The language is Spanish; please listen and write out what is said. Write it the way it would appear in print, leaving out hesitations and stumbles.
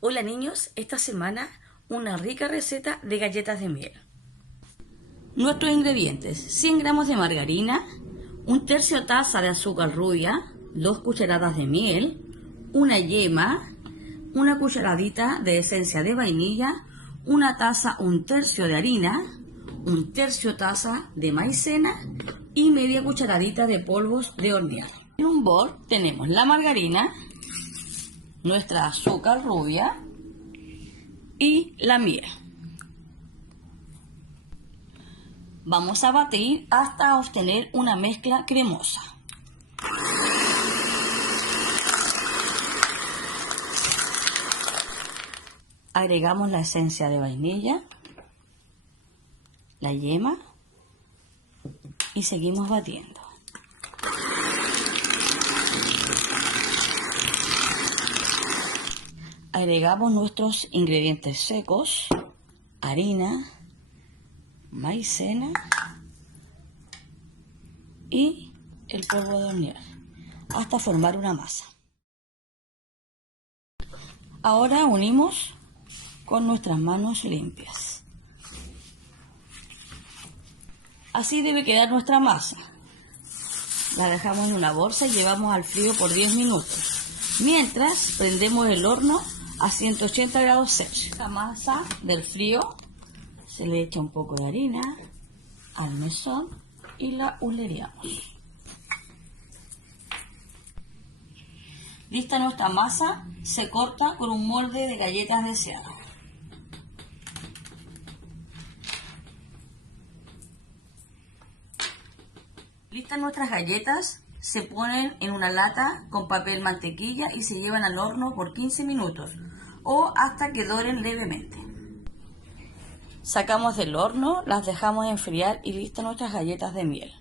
Hola niños, esta semana una rica receta de galletas de miel. Nuestros ingredientes: 100 gramos de margarina, 1/3 taza de azúcar rubia, 2 cucharadas de miel, una yema, una cucharadita de esencia de vainilla, una taza 1/3 de harina, 1/3 taza de maicena y media cucharadita de polvos de hornear. En un bol tenemos la margarina, nuestra azúcar rubia y la miel. Vamos a batir hasta obtener una mezcla cremosa. Agregamos la esencia de vainilla, la yema y seguimos batiendo. Agregamos nuestros ingredientes secos, harina, maicena y el polvo de hornear hasta formar una masa. Ahora unimos con nuestras manos limpias. Así debe quedar nuestra masa. La dejamos en una bolsa y llevamos al frío por 10 minutos. Mientras prendemos el horno a 180 grados Celsius. La masa del frío se le echa un poco de harina al mesón y la hulereamos. Lista nuestra masa, se corta con un molde de galletas deseado. Listas nuestras galletas, se ponen en una lata con papel mantequilla y se llevan al horno por 15 minutos o hasta que doren levemente. Sacamos del horno, las dejamos enfriar y listas nuestras galletas de miel.